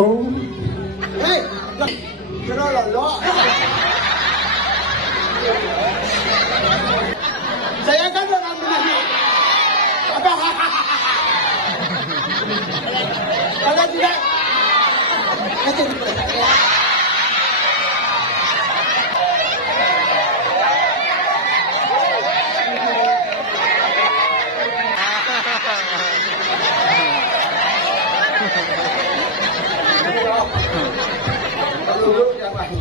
Oh. Hey, lo. Saya kan dengan benar. Apa? Kalau tidak, dulu yang lain.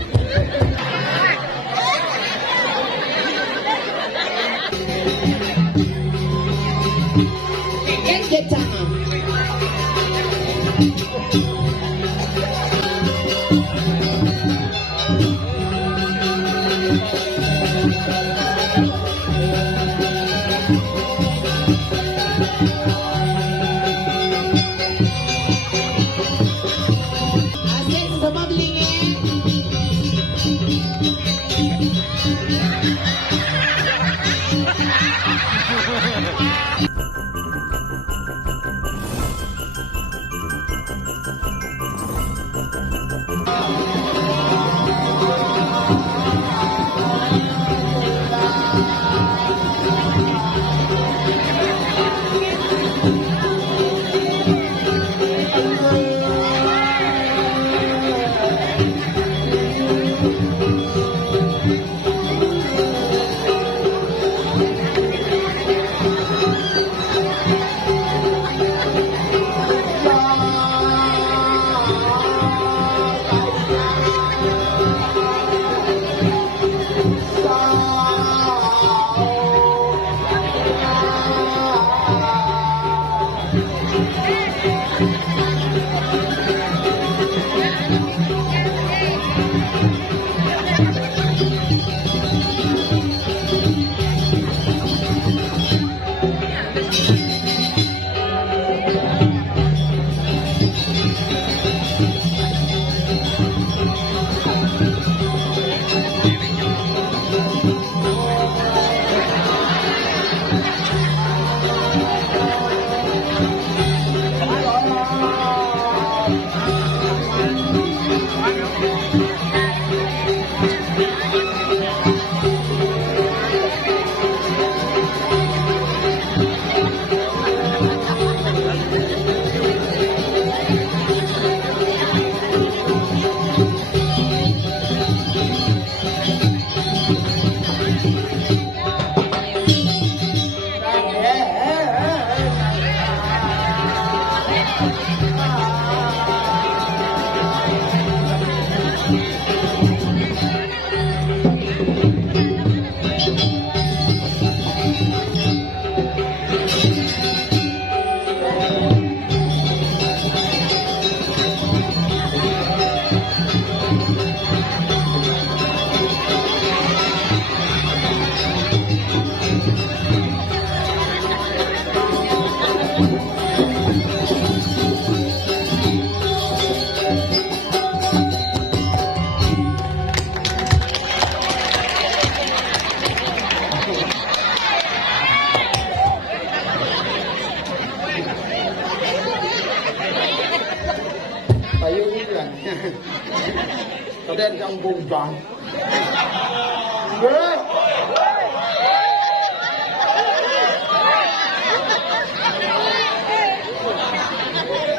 Kalian yang bumbang.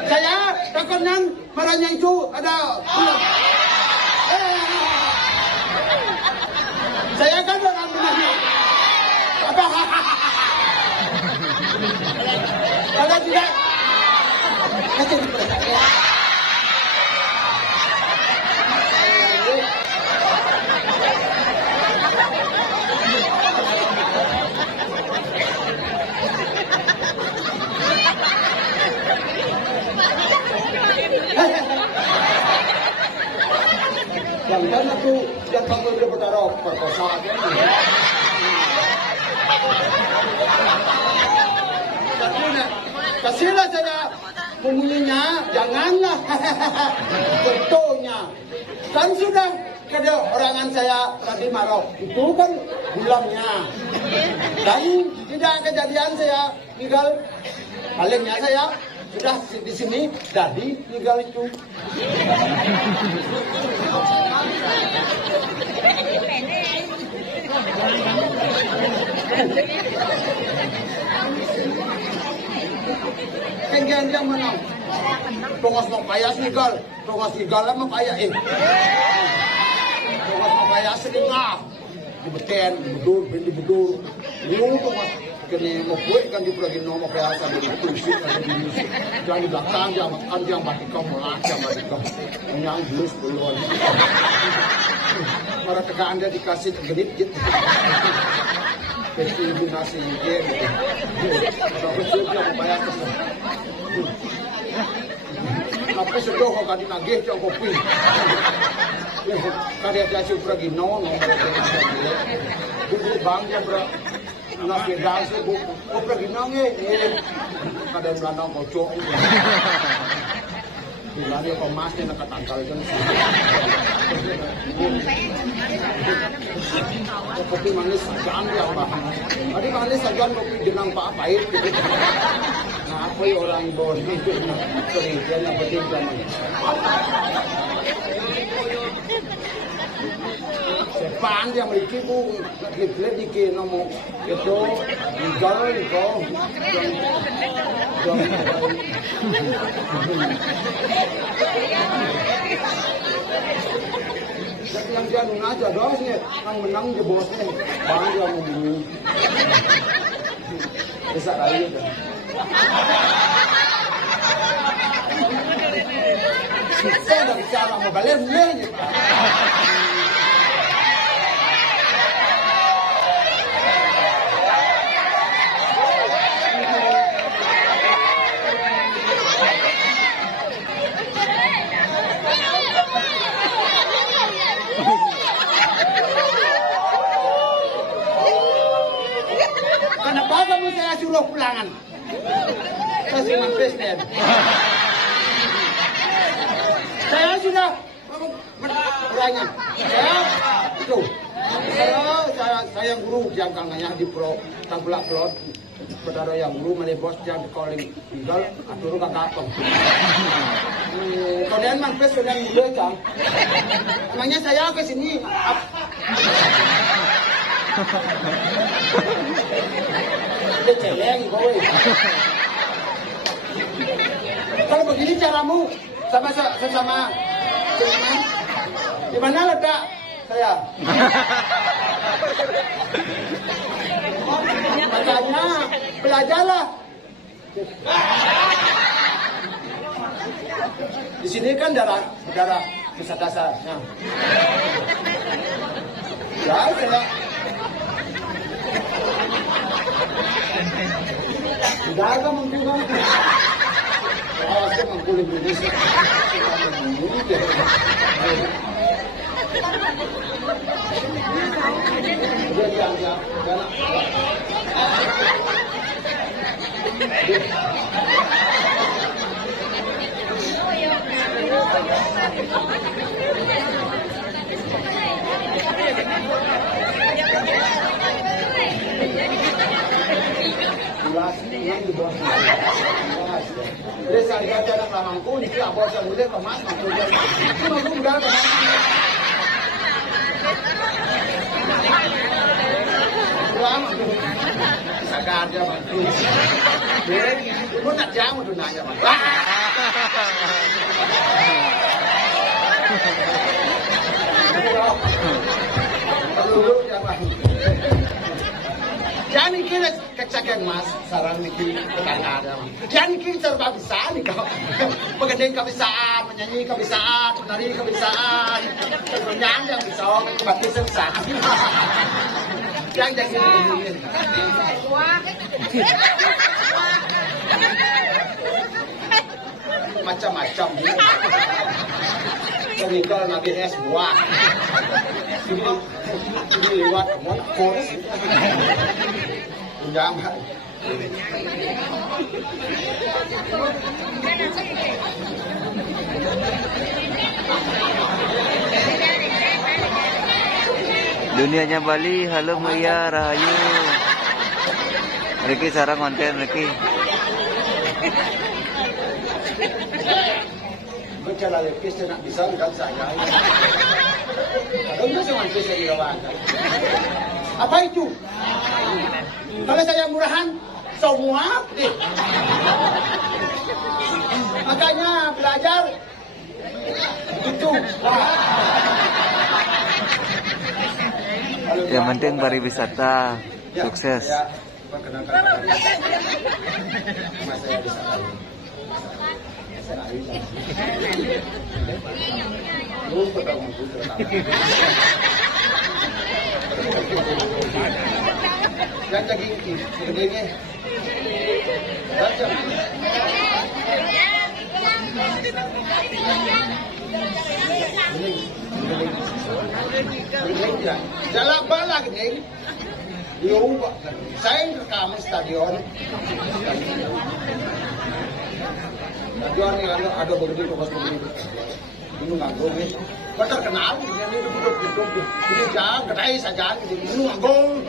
Saya takutnya marahnya itu ada. Saya kan dengan benar. Apa? Kalau tidak, Jangan aku yang panggil dia bertaruh perkosaan. Kasihlah saya memulinya, janganlah. Contohnya, kan sudah kada orangan saya tadi marah, itu kan bulamnya. Dan tidak kejadian saya tinggal palingnya saya sudah di sini jadi tinggal itu. Kengen yang menang. Tongos mau payah tinggal, tongos tinggal lah mau payah tongos mau payah selingah. Dibeten, dibedur. Yung tongos kini mau kue kan di pergi nomor payah sambil ditusuk kan di musik. Jangan di belakang yang bagi kau melacak bagi kau. Yang blus belum. Para tegaan dia dikasih genit gitu. Pasti ibu nasi game. Kalau betul dia membayar kesel. Tapi sudah kau kadi nagih cak kopi. Kadi ada hasil pergi no. Buku bang dia ber. Nagih dasi buku. Kau pergi nonge. Kadang belandang kocok. Bila dia kemasnya nak tangkal kan. Kopi manis sajan dia apa? Adi manis sajan kopi jenang pak pahit. Nah apa orang bawa itu kerja nak penting zaman. Sepan dia memiliki bu klik di nomor itu tinggal itu. Yang dia aja dosnya, yang menang dia bosnya, bang dia membunuh. Bisa kali itu. Saya dah bicara mau balik ni. Kenapa kamu saya suruh pulangan? Kasih mampis nih. Saya sudah bertanya. Saya guru jangkangannya di pro tabla plot. Saudara yang guru melebos yang calling tinggal atur kakak tong. Kemudian mampis sudah mulai kan. Namanya saya ke sini. Dia celeng boy. Kalau begini caramu sama di mana letak saya? Makanya belajarlah. Di sini kan darah dasar-dasarnya. Ya, saya jaga mungkin kan. Saya mengkulit Indonesia. Jadi saya ada lamangku ni apa saya boleh kemas mampu dia. Mampu mudah kemas. Lama tu. Sadar dia mampu. Ibu tak jam tu nanya mampu. Dulu jangan. Jangan kira kecakan mas, sarang niki tetangga ada. Jangan kira serba bisa nih kau. Pegadaian kebisaan, menyanyi kebisaan, menari kebisaan, bernyanyi yang bisa, berarti susah. Jangan jadi begini. Macam-macam. Peninggal nanti es buah. Ini lewat mau kos. Jangan. Dunianya Bali, halo Maya, Rahayu. Riki sarang konten Riki. Bicara lepis nak bisa enggak saya. Kalau enggak cuma bisa dilawan. Apa itu? Kalau saya murahan, semua deh. Makanya belajar itu. Yang penting pariwisata sukses. Ya, perkenalkan nama saya di sana. Yang lagi sebetulnya jalan balik nih. Saya rekam stadion. Stadion ini ada begitu begitu. Ini nganggo nih. Kau terkenal ini duduk. Ini jangan kedai saja ini nganggo.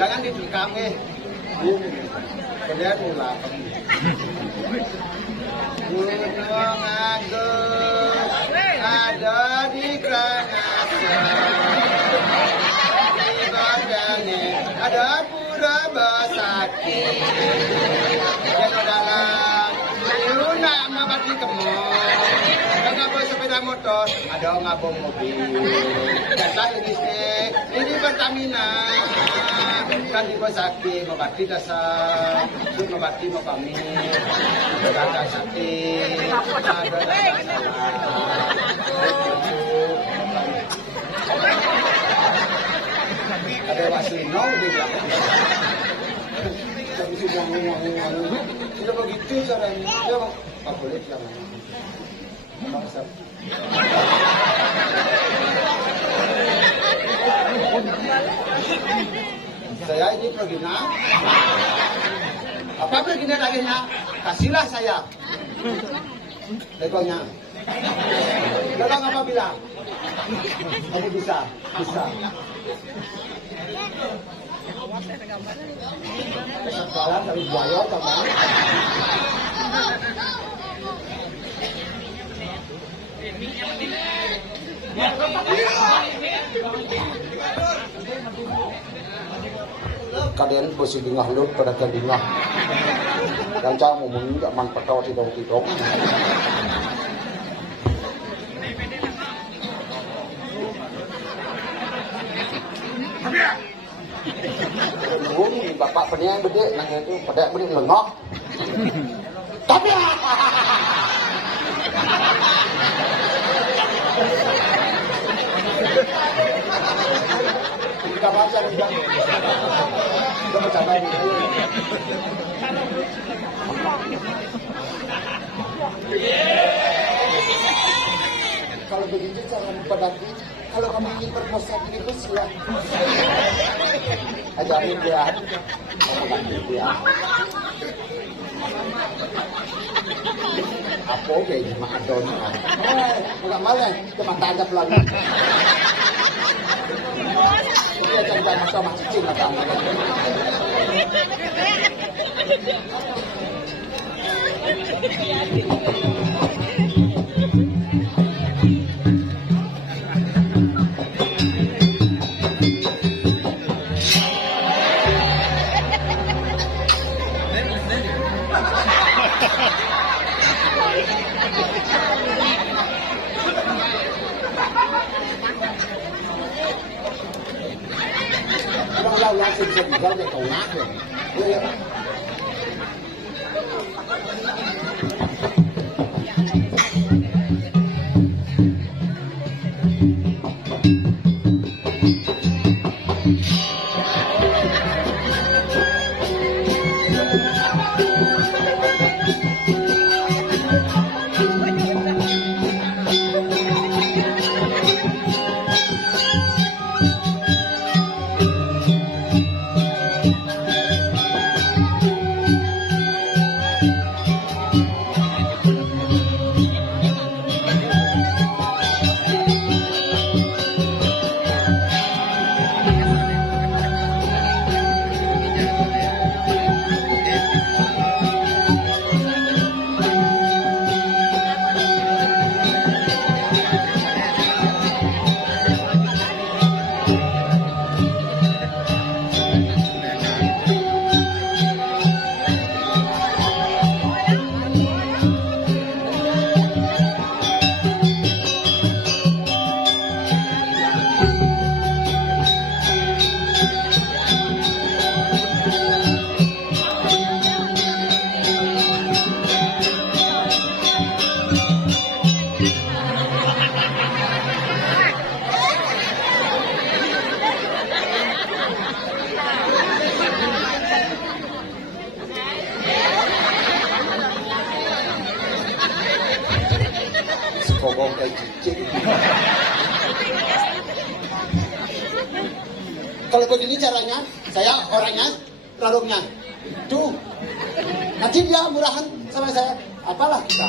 Jangan direkam nih. Kemudian ulah. Gunung Agung ada di Karangasem, di badannya ada pura besaki, dan dalam Yuna mabati kemon, ngabo sepeda motor, ada ngabo mobil, dasar logistik, ini Pertamina. Kan di Besaki mabati dasar, itu mabati mau kami, ada sakit, ada ada Waslino di belakang. Tapi sudah begitu caranya, dia nggak boleh jangan. Saya ini pergina. Apa pergina dagingnya? Kasihlah saya. Lekonya. Lekong apa bilang? Kamu bisa. Sekarang dari buaya teman. Kalian posisi dingah lu pada dingah. Yang cang mau enggak man petau tidong. Bapak peniang gede nang itu pada beli lengok. Tapi kita baca juga. Kita bercanda ini. Kalau begitu cara mempadaki. Kalau kamu ingin berpuasa itu silakan. Ajarin dia. Dia. Apa kayak mak adon. Enggak malah cuma tangkap lagi. Dia jangan sama cicing apa. Lâu lâu xin xin có cái cầu ngát rồi. pakai cincin. Kalau begini caranya, saya orangnya, produknya. Tuh, nanti dia murahan sama saya. Apalah kita.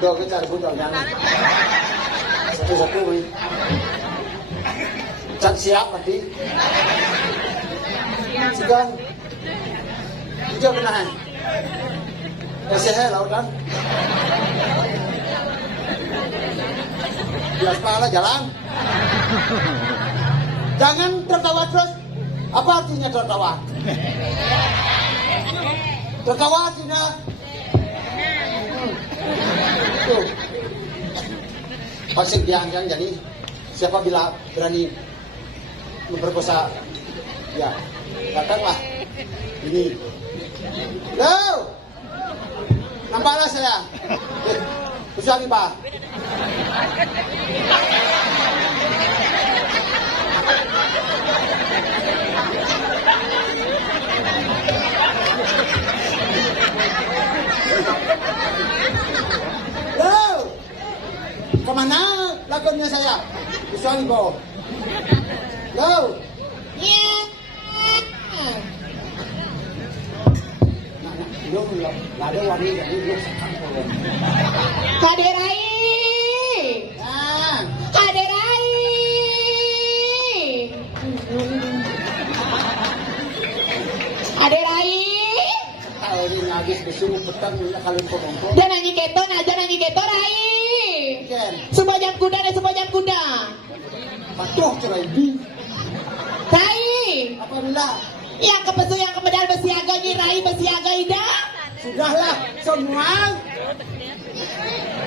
Dua cari budal jangan. Satu-satu nih. Cat siap nanti. Segan. Hijau benahan. Kasih lautan. Jelas pala jalan. Jangan tertawa terus. Apa artinya tertawa? Tertawa artinya tuh. Pasik diangkat jadi siapa bila berani memperkosa ya datanglah ini. Yo, nampaklah saya. Bisa nih Pak. Kemana lakonnya saya? Bisa nih Pak. Yo. Iya. Nah, ada wanita ini sekarang. Kaderai. Nah, Kaderai. Kaderai. tahu ini habis besuk petang kalian pokok. Jangan nyanyi keto Rai. Ken, Subajang kuda dan subajang kuda. patuh cerai bi. Rai. Apabila Yang kepesu yang kemedal besiaga nyi Rai besiaga ida. sudahlah semua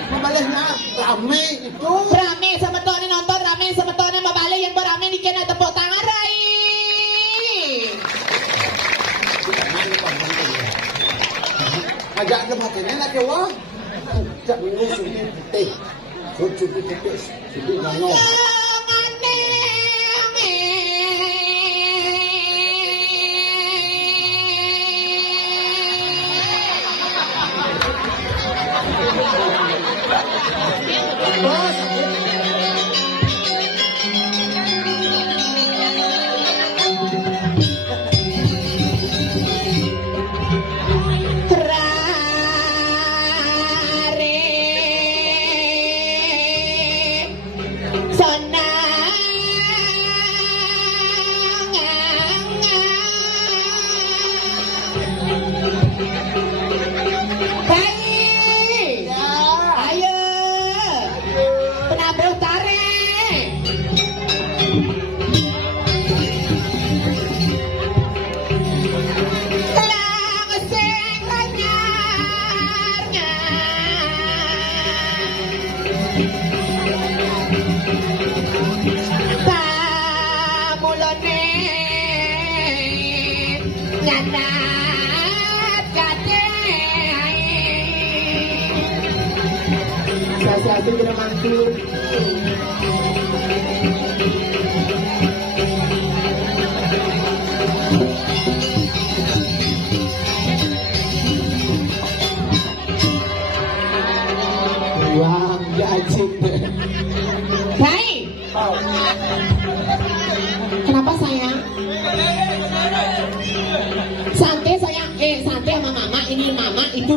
membalesnya rame itu. Rame sama Tony nonton, rame sama Tony mabalik yang berame di kena tepuk tangan Rai. Agak ada makinnya lagi wah. Jak minum sudah putih. Sudah putih. Sudah nano.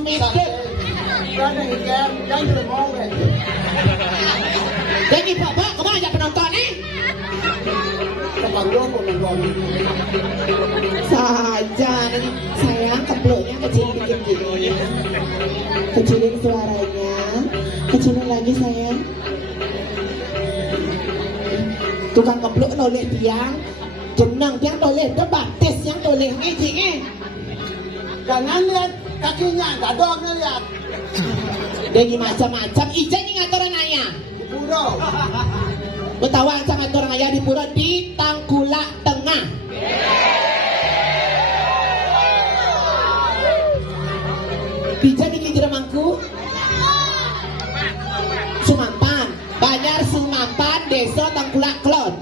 kumedek. Kan ikan yang mau kan. Jadi bapak kemana aja penonton nih? Kepanggil aku nonton. Saja nih sayang keploknya kecil dikit gini. Kecilin suaranya. Kecilin lagi sayang. Tukang keplok noleh tiang. Jenang tiang noleh debat tes yang noleh ngejing. Jangan lihat kakinya, nggak dong lihat. Dari macam-macam ijazah ini ngaturan ayah. Puro. Betawan sang ngaturan ayah di pura di Tangkulak Tengah. Ijazah ini jeremangku. Sumampan, Banjar Sumampan, Desa Tangkulak Kelon.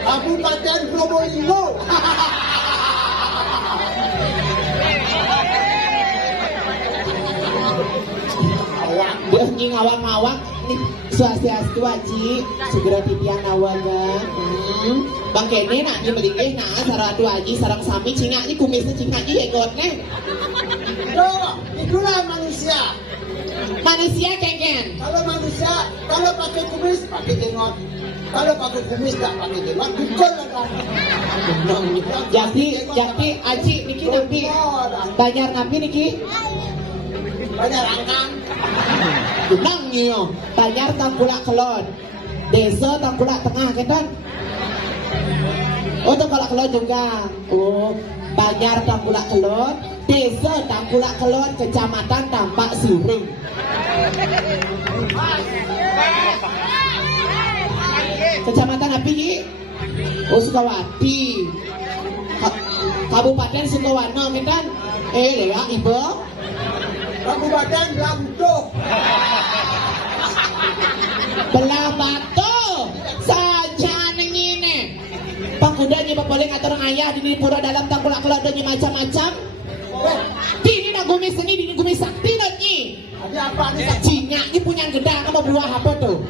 Kabupaten Probolinggo. Dia nying awak-awak nih swastiastu aji segera titian awaga. Bang Kene nak di melikeh nah saratu aji sarang sami cingak ni kumisnya cingak ni jengotnya. Tuh, itulah manusia. Manusia kengken. Kalau manusia, kalau pakai kumis pakai jenggot. Kalau pakai kumis tak pakai jenggot, dukul lah. Jadi aji niki nabi Banjar nabi niki. Banyak rangkang. Benang nyo, Banjar Tangkulak Kelon, Desa Tangkulak Tengah kan? Oh Tangkulak Kelon juga. Oh Banjar Tangkulak Kelon, Desa Tangkulak Kelon, Kecamatan Tampak Siring. Kecamatan apa ini? Oh Sukawati. Kabupaten Sukawano kan? Ya ibu. Kabupaten Lampung. Belah batu saja nengine. Pangkuda ni boleh ngatur ayah di pura dalam Tangkulak Kelon dan macam-macam. Dini nak gumis seni, dini gumis sakti ni. Ada apa ni? Cingak ni punya gedang sama buah apa tu?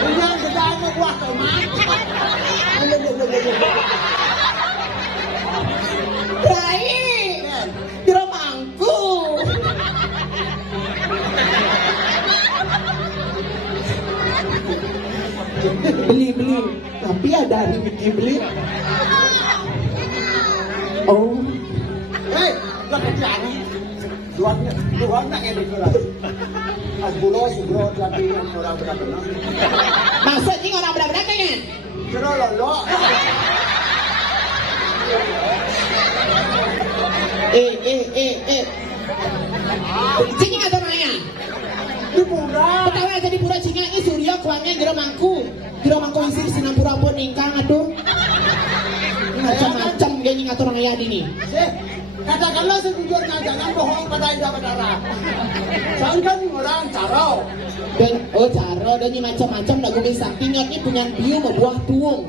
Punya gedang sama buah tomat. Baik, kira mangku. Beli, tapi ada hari bikin beli. Oh, Hei, nak kerjaan ni. Tuhan nak yang dikeras. Asbulo, subro, tapi orang benar-benar. maksudnya orang benar-benar kan? Kena lolo. Cingak atau nanya? Di pura. Pertama aja di pura cingak ini Surya kuangnya jero mangku isi di Sinampura pun ningkang aduh. Macam-macam dia ngatur orang ayah ini. Katakanlah sejujurnya jangan bohong pada Ida Badara. Soalnya kan orang carau. Dan caro dan ini macam-macam dah gue sakti nyot ni punya biu membuah tuung.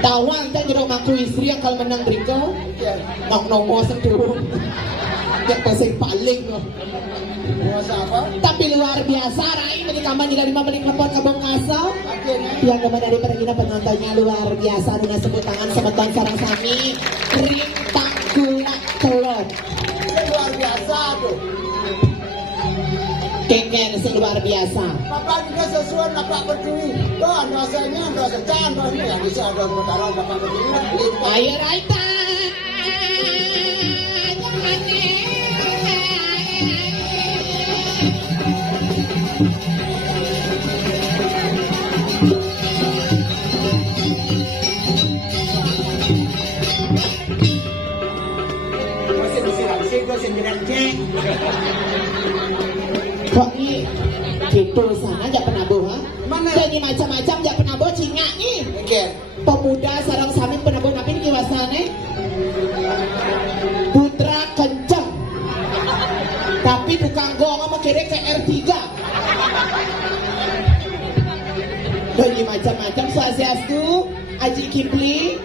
Tawang kan jero mangku istri yang kalau menang berikau ngok nomor sentuh. Yang pasang paling loh. Puasa apa? Tapi luar biasa Rai bagi kaman tidak lima beli klepon kabong kasau. Yang kemana daripada kita penontonnya luar biasa dengan sebut tangan semeton sarang sami Ring Tangkulak Kelon. Luar biasa tuh. Keken luar biasa. Papa juga sesuai nak peduli. Tuh dosanya dosa cantik ini yang bisa ada modalan papa peduli. Ayo Raita. Kok ni gitu sana jak penabuh ha? Mana? Jadi macam-macam jak penabuh cingak ni. Oke. Pemuda sarang sami penabuh napi ni kiwasane. Putra kenceng. Tapi tukang gong sama kere ke R3. Jadi macam-macam swastiastu Aji Kipli.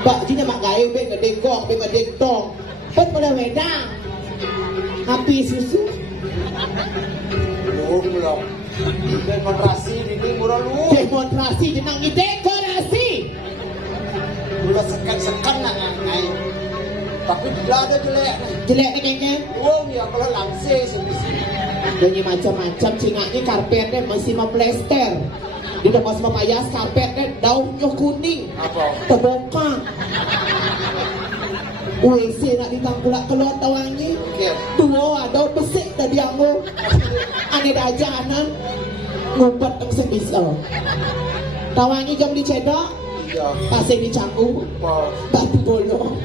Bak jinya mak gawe be ngedegong be ngedegtong. Pun boleh wedang. Api susu. Belum. Demonstrasi ini murah lu. Demonstrasi jenang ni dekorasi. Udah sekan-sekan nak ngai. Tapi bila ada jelek nih. Jelek nih kayaknya. Wong ya kalau langsing sebisi. Dan ini macam-macam cingaknya karpetnya masih mau plester. Di depan sama payas karpetnya daunnya kuning. Apa? Terbongkar. WC nak ditangkulak keluar tawangi. Okey. Dua daun besik tadi aku. Ane dah ajaran ngumpet yang sebisa. Tawangi jam dicedok. Iya. Pasir dicanggu. Apa? Batu bolong.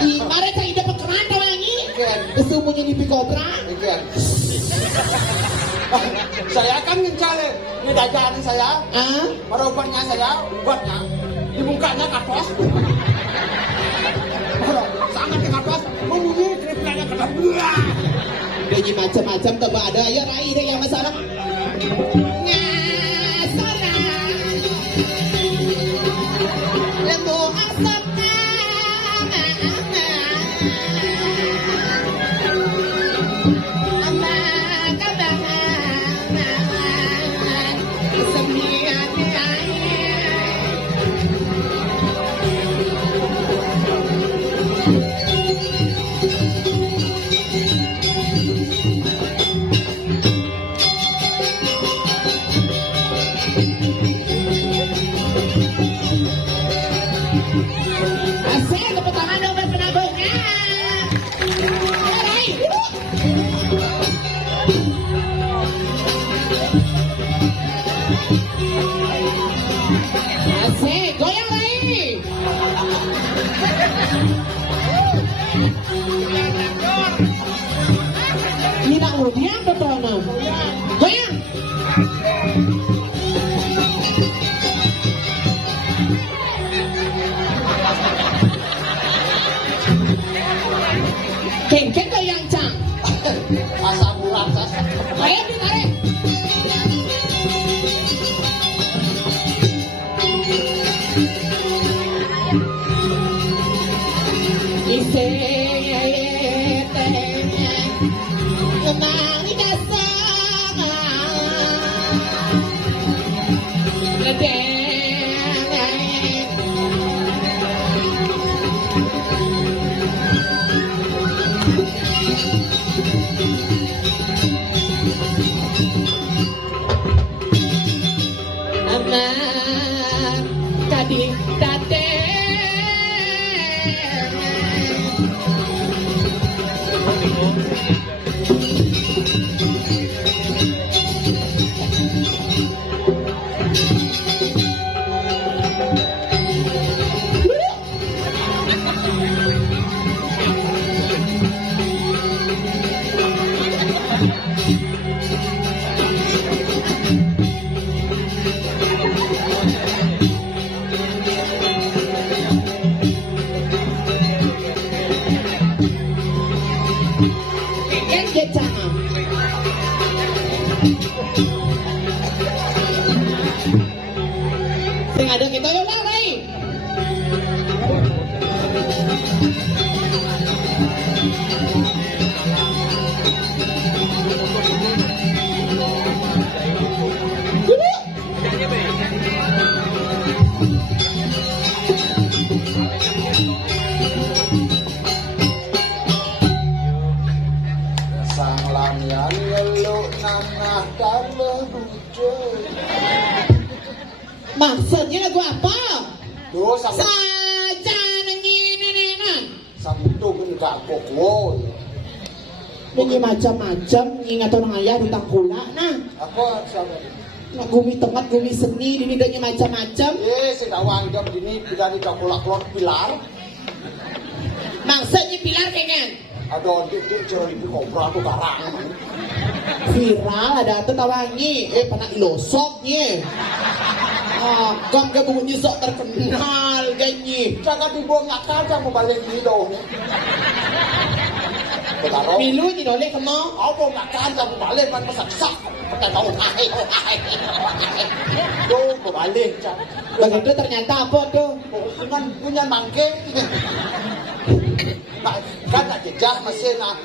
Mari saya dapat keran tawangi. Okey. Kesemuanya di pikobra. Okey. Saya akan mencari ini dagangan saya. Ah, Merobatnya saya, buatnya dibukanya kapas. Sangat kapas, membunyi kripnya kena buah. bunyi macam-macam tak ada ya rai deh yang masalah. Ngasara. Lembu asap. Asik, tepuk tangan dong buat penabungnya. Rai. Asik, goyang Rai. Ini nak udiang betul nah. Goyang. Kengkeng goyang cang. Asam urat saya. Ayo ditarik. Ise lemari kasar ledeng. Anak tadi dateng. Kengkeng dia cang. Sing ada kita yuk lah Rai. Sang lamian yeluk nanah dalam hujan. Maksudnya lagu apa? Duh, sang Saja nenginenenan. itu enggak koko. Ini macam-macam ingat orang ayah tentang kula nah. Apa sama? Nak gumi tempat gumi seni ini danya macam-macam. Si tawang jam ini bila ni kolak pilar. Maksudnya pilar kengen. Ada dik ceri di kobra tu karang. Viral ada tu tawangi. Panak ilosoknya. Kam ke bunyi sok terkenal ganyi. Jangan dibuang akal jangan balik ni dong. Betul. Milu ni dolek kemo. Apa makan jangan balik man pesak-sak. Kita tahu hai. Tuh berbalik jangan. Begitu ternyata apa tuh? Punya mangke. Kan nak jejak mesin nak.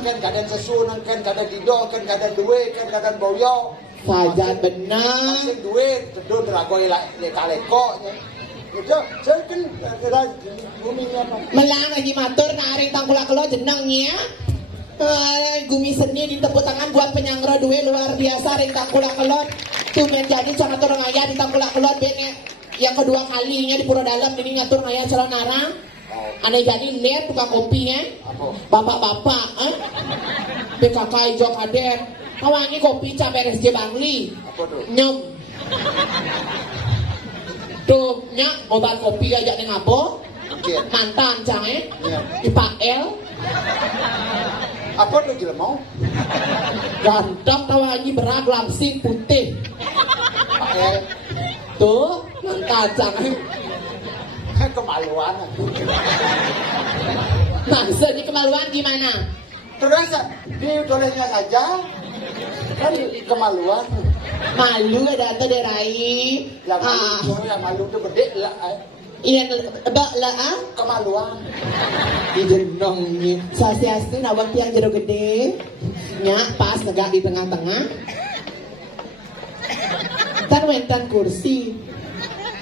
Kan kadang sesun, kan kadang tidur, kan kadang duit, kan kadang boyo. Fajar benar. Mesin duit, tedur teragoi leka-lekok. Itu saya kan kira guminya apa? Melang lagi matur naring tangkula kelo jenengnya. Gumi seni di tepuk tangan buat penyangro duwe luar biasa ring tangkula kelot. Tuh menjadi cara turun ngaya di tangkula kelot bene. Yang kedua kalinya di Pura Dalam ini ngatur ngaya calon narang. Aneh jadi lihat tukang kopi ya. Bapak-bapak PKK Ijo Kader. Kawangi kopi cap RSJ Bangli. Apa tuh? Nyem. Tuh nyak obat kopi aja ning apa? Mantan cange. Dipael. Apa tuh gila mau? Ganteng tawangi berak langsing putih. Tuh mantan cange. Kemaluan aku. Maksudnya kemaluan gimana? Terus diolehnya saja kan kemaluan. Malu ada atau derai? Yang malu tuh gede lah. Iya bak lah Kemaluan. di jenongnya. Sasiastu nawang tiang jero gede. Nyak pas negak di tengah-tengah. Tan wentan kursi.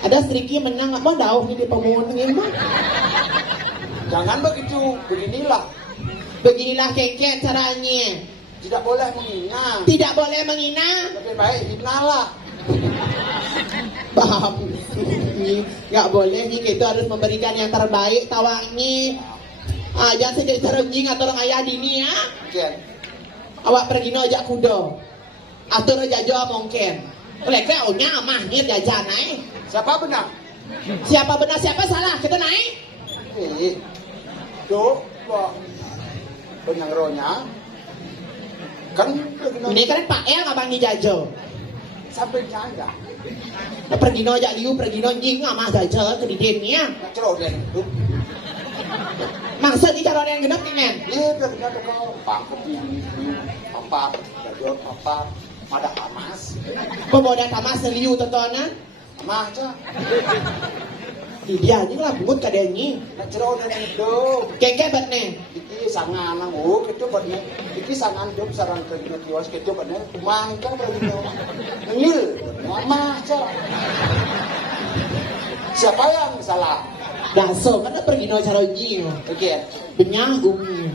Ada sedikit menang apa dauh di pemungun mah. Jangan begitu, beginilah. Beginilah keke caranya. Tidak boleh menghina. Tidak boleh menghina. Lebih baik hinalah. Paham. Nggak boleh nih kita harus memberikan yang terbaik tawangi. Jangan sedih terenging atau orang ayah dini ya. Ken. Awak pergi no ajak kuda. Atur aja jauh mungkin. Mereka ohnya amahnya jajan naik. Siapa benar? Siapa benar siapa salah kita naik. Tuh, penyangronya kan Ini kan Pak El abang di jajo. sampai nyanda. Pergi no ajak liu pergi no nying amah jajo ke di dennya. Ceroden itu. Maksud di calon yang genap nih men. Udah kau pangkat papat, jajot papat, pada amas. Pemoda tamas liu tontonan. Mah aja. Dia aja lah bungut kadenyi. Nak ceroden itu. Keke bet nih. Iki sangan itu bener. Iki sangan job sarang ke kios itu bener. Mangka begitu. Ngil, mama aja. Siapa yang salah? Daso kan pergi no cara nyi. Oke. Benyah gumi.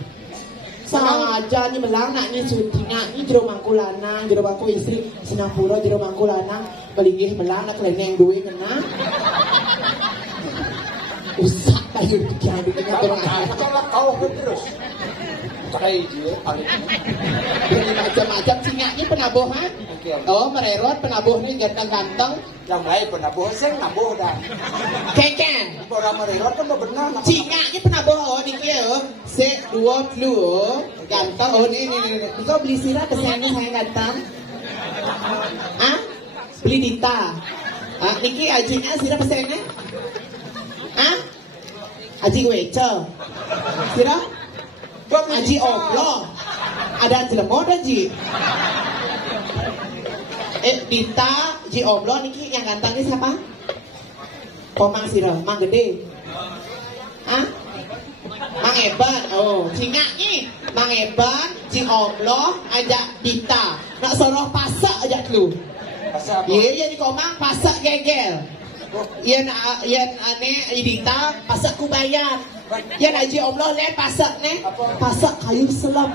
Saja ni melang nak ni sutina ni jero mangkulana, jero bangku istri Singapura jero mangkulana, belinggih melang nak keleneng duwe kena. Usah kayu pikiran dengan orang lain. Kalau kau terus. Kayak dia paling. Ini macam-macam singaknya penabuhan. Oh mererot penabuhnya ganteng-ganteng. Yang baik penabuh sing nabuh dah. Keken. Orang mererot kan benar. Singaknya penabuh oh ni kia oh. Set 20 oh. Ganteng oh ni. Kau beli sirah kesannya saya ganteng. Ah? Beli Dita. Ah, niki ajinya sirah pesannya. Ah? Aji weca. Sirah? Aji oblo. Ada jelemot aji. Dita, Ji oblo niki yang ganteng ni siapa? Pomang sirah, mang gede. Ah? Mang Eban. Oh, cingak ni. Mang Eban, Ji oblo, ajak Dita. Nak soroh pasak ajak lu. Pasal apa? Ye, ni komang pasak gegel. Yan ane Dita pasak ku bayar. Yan Haji Allah lihat pasak ne. Pasak kayu selam.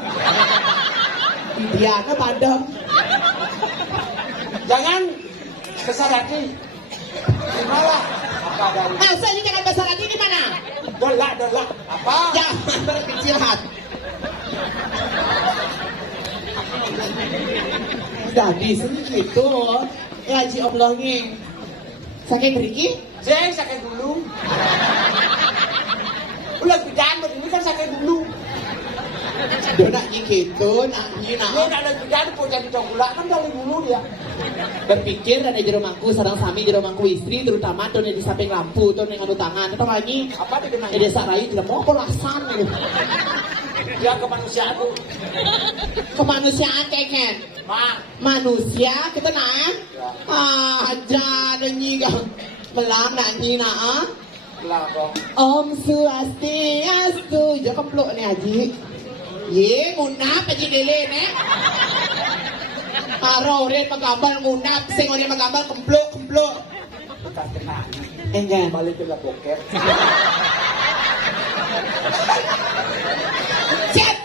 Dia na padam. Jangan besar hati. Malah apa dari? Masa ini jangan besar hati di mana? Dolak. Apa? Jangan berkecil hati. Jadi segitu. Ya Haji Allah ni. Sakit beriki? Saya sakit dulu. Ulang pidan begini kan sakit dulu. Dia nak gitu, nak ni nak. Dia nak lagi pidan pun jadi congulak kan dari dulu dia. Berpikir ada jero mangku sarang sami jero mangku istri terutama tuh di samping lampu tuh yang anu tangan atau lagi Apa dikenal? di desa rayu tidak mau pelasan Dia kemanusiaan tuh. kemanusiaan kayaknya manusia kita nah aja nyanyi melang nyanyi nah Kenapa? Om Swastiastu jangan kempluk nih Haji ye munap Haji Dele nih Karo orang menggambar munap sing orang menggambar kempluk Bukan kena. Enggak. Balik ke boket. Cep.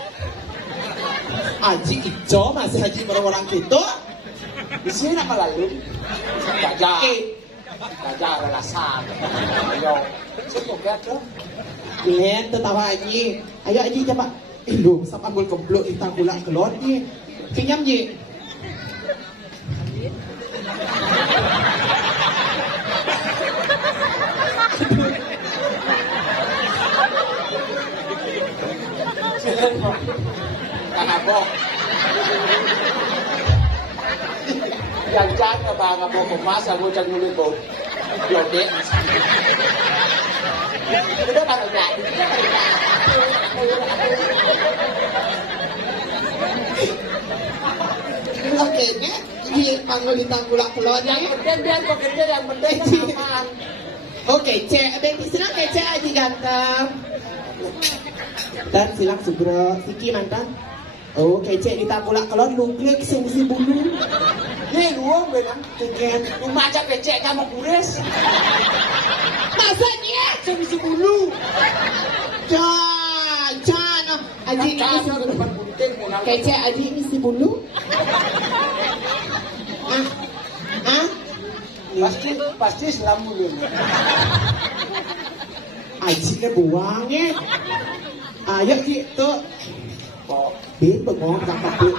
Haji ijo masih haji orang gitu. Di sini apa lalu? Gajah. Gajah relasan. Ayo. Saya boket tuh. Lihat tertawa Haji. Ayo Haji coba. Lu sampai gul kempluk di tanggulang kelon ni. Kenyam Ji. Kakak yang jaga bang apa kemas aku jangan lupa joget itu kan ada Oke, ni panggil di tanggulang kelon ni. biar bekerja yang penting aman. Oke, Cek, abang silang ke Cek Haji ganteng. Dan silang Sugro, Siki mantan. Oke, Cek di tanggulang kelon lu klik sing bulu. Ni luang benang Keken. rumah aja becek kamu kures Masanya sebisi bulu Jangan Haji ini kan si bulu depan bunting benang Kece Haji ini si bulu Ah? pasti selam bulu Haji ke buangnya Ayo gitu kok Bin bengong tukang kepluk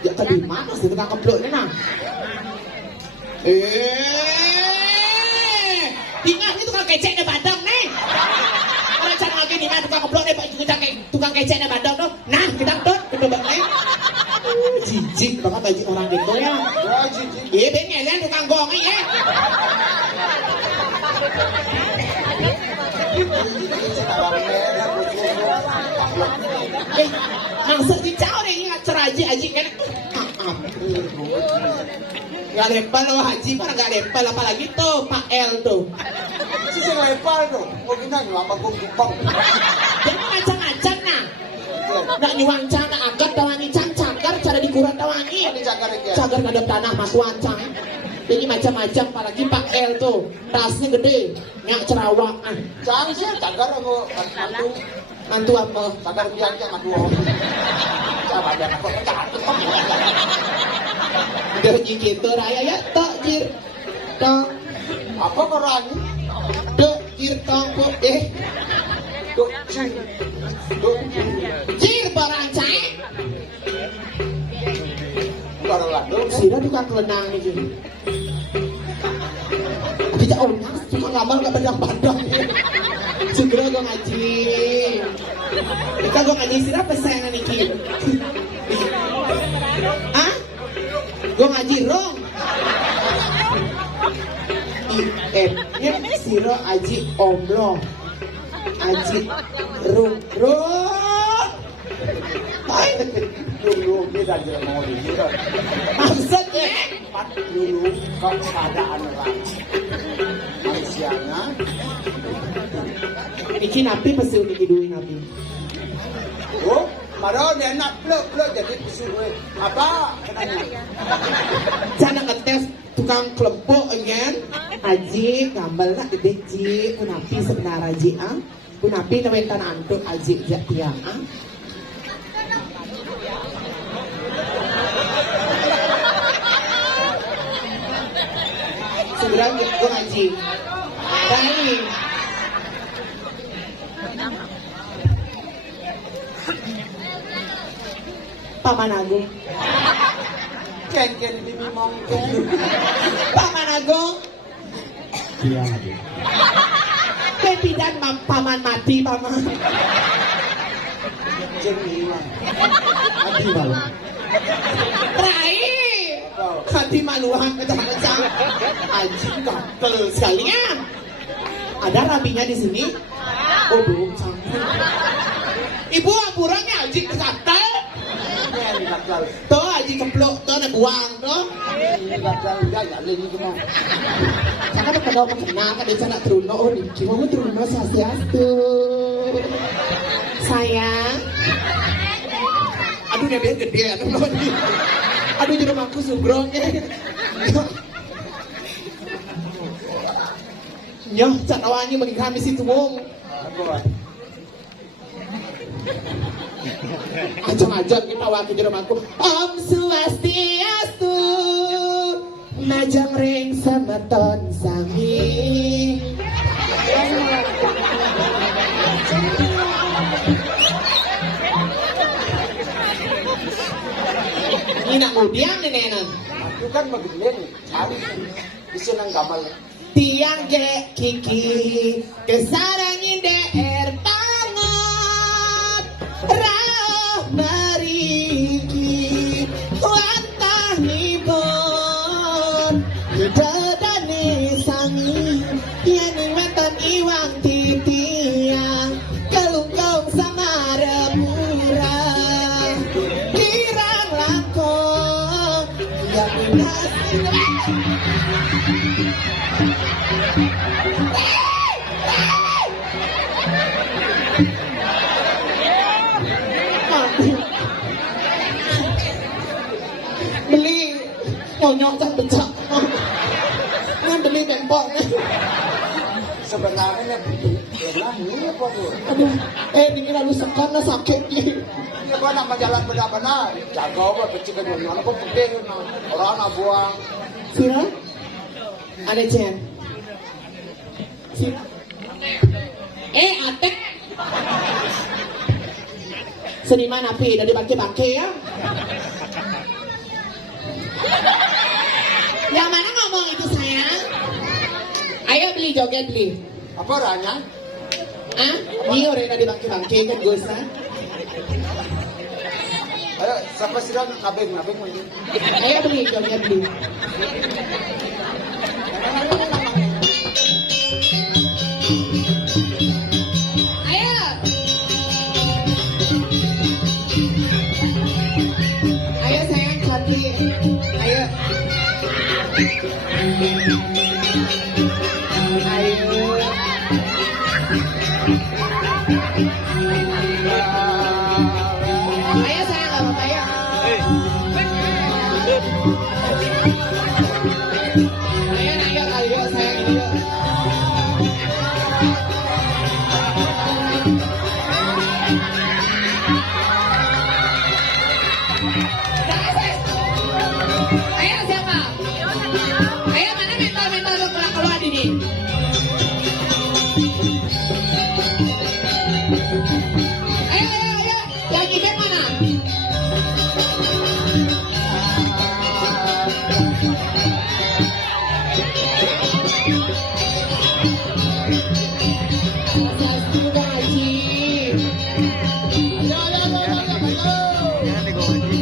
Ya ke di mana sih tukang kepluknya nah Ingat ini tukang kecek di Badang nih Kalau cara lagi di mana tukang kepluk nih tukang kecek di Badang tuh Nah kita tut kita banget Jijik banget Haji orang gitu ya wah jijik Iya Ben ngeliat tukang gong ya Maksud dicau deh ini acara Haji kan Gak lepal loh Haji kan gak lepal apalagi tuh Pak L tuh sisi lepal tuh mau gimana lama gue bukong Jadi macam-macam nah Nak nyuang cana akad tawani cang cagar cara dikurat tawani ini cagar aja Cagar ngadep tanah masuan cang Jadi macam-macam apalagi Pak L tuh tasnya gede nyak cerawak jangan sih cagar aku mantu mantu apa cagar biangnya mantu coba dia aku cagar udah gitu raya ya tok jir tok apa korani dok jir tok tuh sing tuh jir barang cai baru lalu sira tukang kelenang nih jir kita orang cuma ngamal gak badang-badang segera gue ngaji kita gue ngaji sira pesanan nih Ki ah gue ngaji rong sira aji omlo aji rung dulu kita jangan mau gitu maksudnya dulu keadaan orang manusianya iki napi pasti udah diduin napi oh padahal dia enak blok jadi pesuwe apa kenanya Cana ngetes tukang kelempuk again Aji gambar nak gede ji kunapi sebenarnya ji kunapi nawetan antuk Aji jatiang sebenarnya gitu Aji baik Paman Agung ken dimimong ken Paman Agung iya Pepidan paman mati paman ken dimimong hati malu Rai hati maluan kecang-kecang anjing gatel sekalian ada rabinya di sini oh belum campur ibu ampuranya anjing gatel tuh anjing keplok tuh ada buang tuh karena kalau mengenal kan dia nak teruno oh Niki mau teruno sasiastu sayang aduh dia biar gede aduh di rumahku sugrongnya Nyoh, cat awannya bagi kami si tuwong. Macam-macam kita wakil di rumahku. Om Swastiastu, najang ring semeton sami. Ini nak udiang nih nenek. Itu kan begini nih, cari bisa nang gamal. Tiang ge kiki kesarangin der banget rauh meriki wantah nibon dedane sangi yang wetan iwang titiang kelungkung sama remurah kirang langkong yang nasi beli monyok tak becak nah beli tempok Sebenarnya ini apa tuh? aduh ini lalu sekana sakit Ini apa nama jalan benar-benar? Jaga apa pecikan yang apa penting orang nak buang. Sira ada Jen Sira atek seniman api dari bangke-bangke ya. Yang mana ngomong itu sayang? Ayo beli joget beli. Apa ranya? Ah, ini orang dari bangke-bangke kan gosan. Ayo siapa sih nabeng lagi. Ayo beli joget beli. Ayo. Ayo sayang cantik. Ayo. Ayo. Ayo sayang nggak apa-apa ya. Ayo sayang ini yuk. Ayo siapa? Ayo mana mental lu keluar ini? Ayo, yang ini mana? Satu gaji. Jangan digomaji.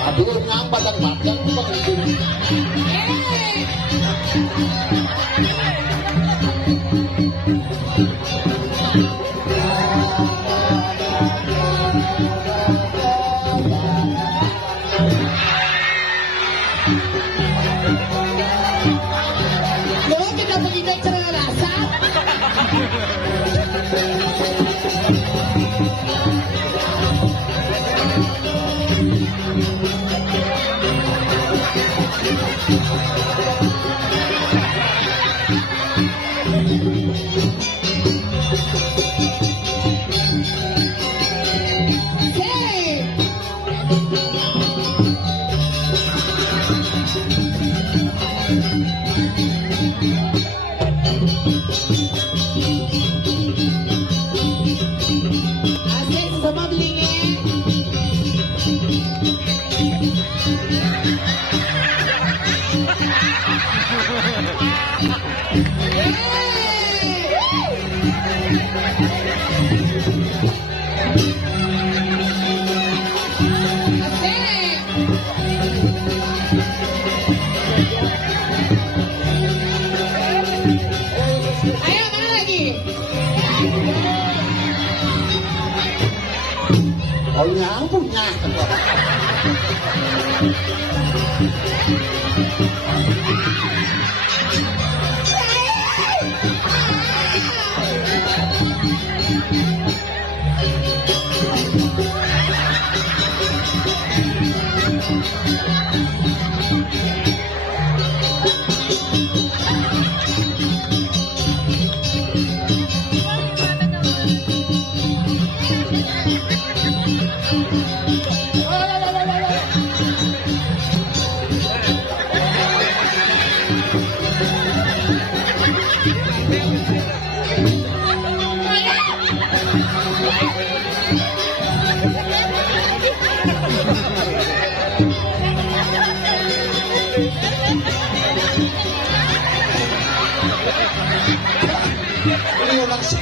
Aduh, nang badang-badang tuh bang itu. Loh, kita pergi ke cerah rasa. Ayo, mana lagi? Oh yang punya. Ini ulang bisa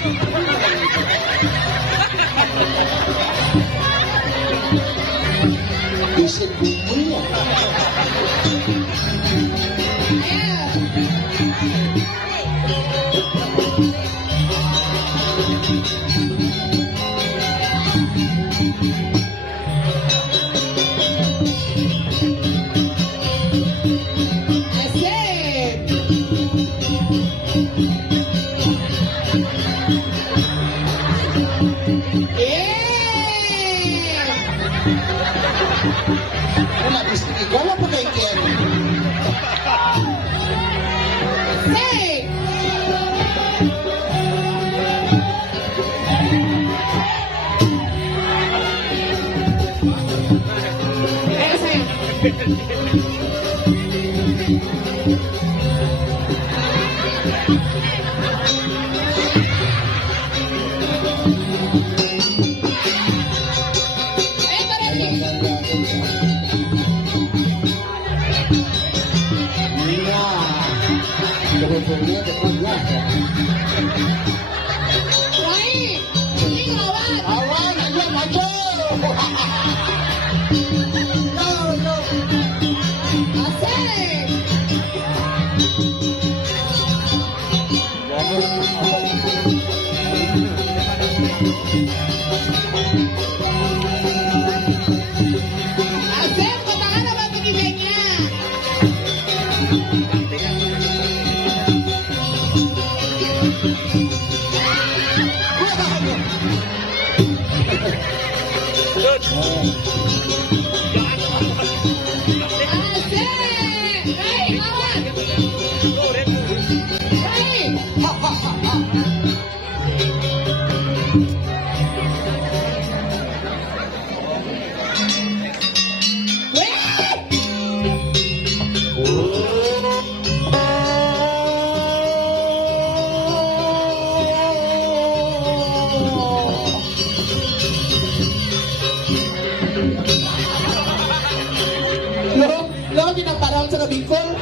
bumbu ya. Wala gusto ni wala pa kay Ken. Hey! Ayo sayang. Ayo Barangki. Teleponnya depan lah. Rai, ini lawan. Awan aja maju. No, no. Asik. Asik, kotakan apa begininya? Asik. Hei, lawan. Hei. Lo pinagparang sa Bicol.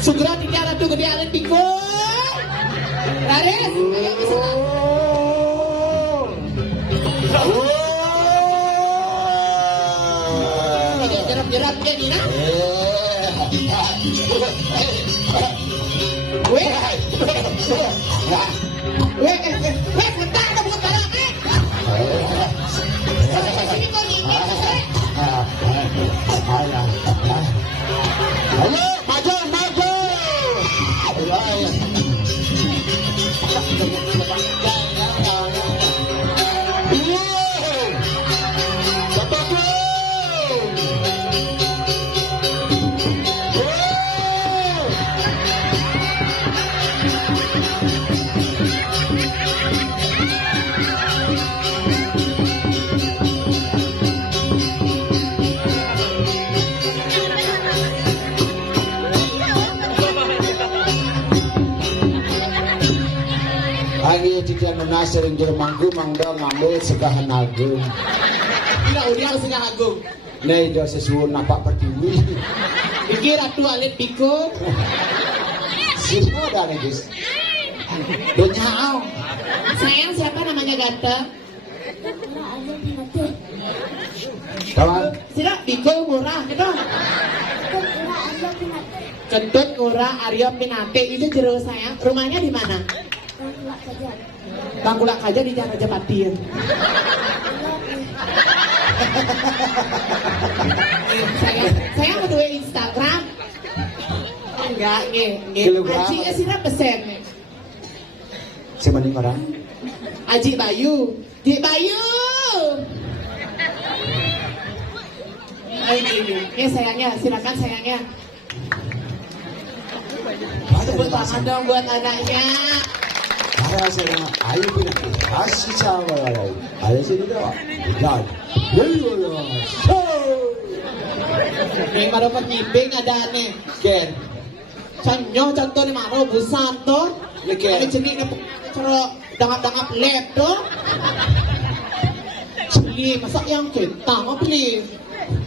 Segera tiada tuh gede alat Bicol. Raris, ayo bisa. Ini jerat-jerat kayak gini. Weh, bentar dong bukan parang Sini kau ini. Ayo, maju, maju. Lagi tidak menasir yang jermangku mangga ngambil segahan agung. Udah sing agung. Nih dah sesuatu nampak pertiwi. Pikir atu alit Bicol. Siswa dah nih guys. Dunyao. Sayang, siapa namanya ganteng? Kawan. Sila, Biko murah gitu. Kentut murah Aryo Pinate itu jero sayang. Rumahnya di mana? Bangkulak aja di Jalan Raja Patir. Saya berdua Instagram. Enggak, nih. Aji sira pesen. Siapa nih orang? Aji Bayu. Dik Bayu. Ini sayangnya, silakan sayangnya. Tepuk tangan dong buat anaknya. saya ayo punya kasih sama ayo sini dong. Dan Ning karo penyibing ada aneh. Ken. Canyo contoh ni maro busan to. Ken. Ada jenis cara dangap-dangap lep to. Beli masak yang kita mau beli.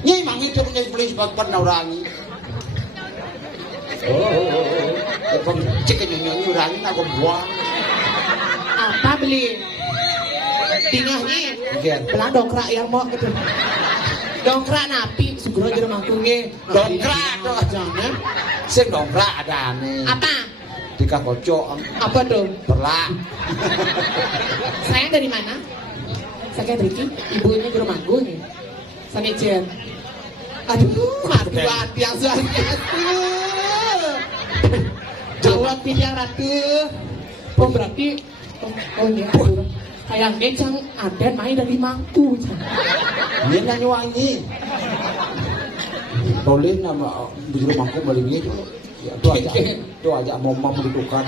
Nyai mangi itu punya beli sebab pernah orangi. Kau cek nyanyi orangi aku buang. Apa beli? Tingahnya. Ken. Pelan dongkrak yang mau gitu. Dongkrak napi segera jadi mangkunge. Dongkrak tuh. Jangan. Sing dongkrak ada aneh. Apa? Tika kocok. Apa dong? Perlah. Sayang dari mana? Saya Ricky, ibunya di rumahku nih. Sanijen. Aduh, mati yang swastiastu. Jawab yang ratu. Oh berarti, oh ini aduh. Kayaknya Cang Aden main dari mangku. Ini nyanyi wangi. Boleh nama di rumahku maling itu. Ya, itu aja mau mendudukan.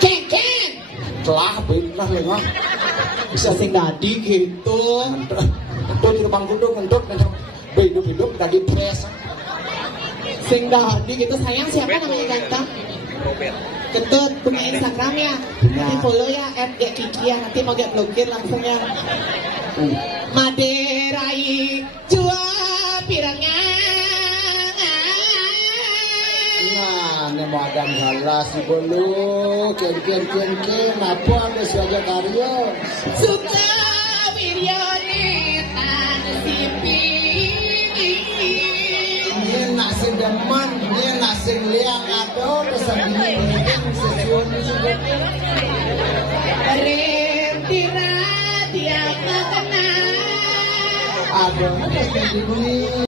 Keken. Telah benar lengah. Bisa sing dadi gitu. Itu di rumahku tuh kentut hidup tadi pres. Sing dadi gitu sayang siapa namanya ganteng? Kentut punya Instagram ya? Punya. Nanti follow ya @Kiki ya. Nanti mau get blokir langsung ya. Maderai jua pirangnya. Nah, ini mau ada ngalas si bolu, ken apa ada suaja karyo? Suka wiryone tan sipi. Ini nak sedeman, ini nak liang ada pesan ini sesuatu juga. Rentira tiap kenal. Ada ini.